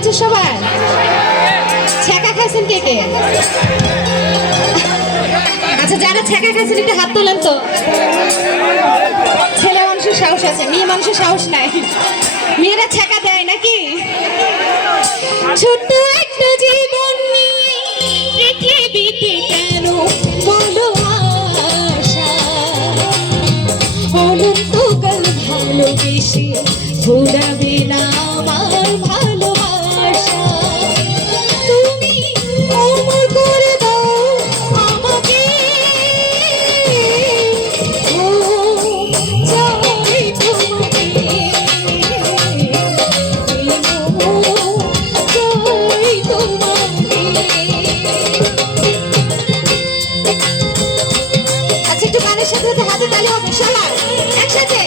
আছে সবার? ছ্যাঁকা খাইছেন কে কে? আচ্ছা যারা ছ্যাঁকা খাইছেন, একটু হাত তোলেন তো। ছেলে মানুষের সাহস আছে, মেয়ে মানুষের সাহস নাই। মেয়েরা ছ্যাঁকা দেয় নাকি? ছোট্ট একটা জীবন নিয়ে পৃথিবীতে কেন বলো আশা? অনন্তকাল ভালোবেসে ঘোরাবে না আমার ভালোবাসা আচ্ছা সাথে হাতে তালি হবে সবার একসাথে।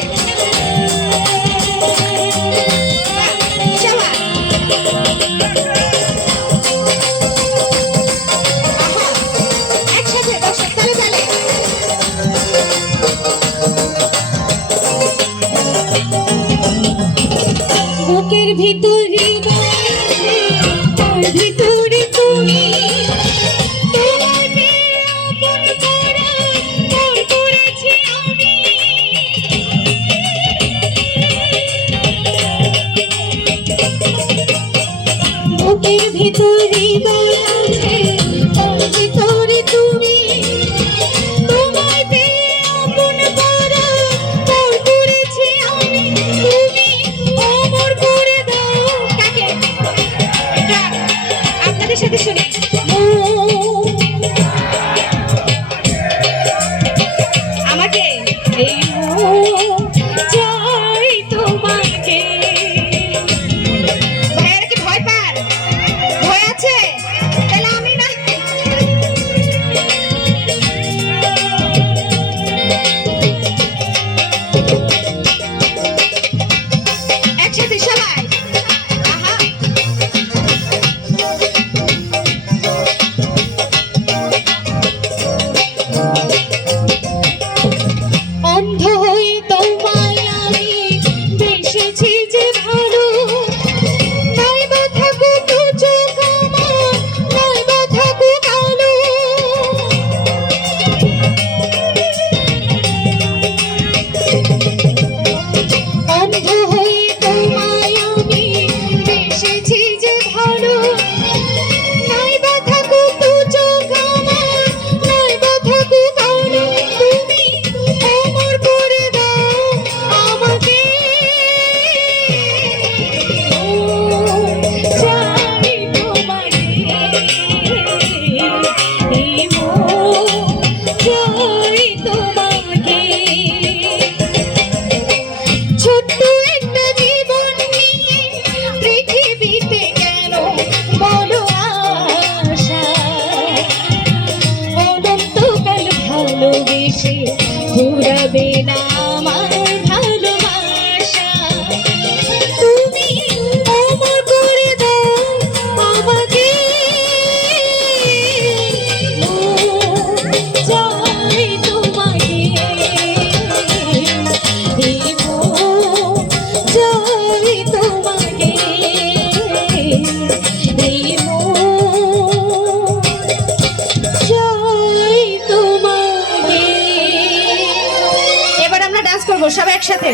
তালে তালে। ভিতরে ভিতরে বুকের ভিতরে ভিতরে তুমি তোমার প্রিয় আপন করা, পর করেছি আমি। তুমি অমর করে দাও কাকে আপনাদের সাথে শুনি বেসেছি যে ঘুরাবে একসাথে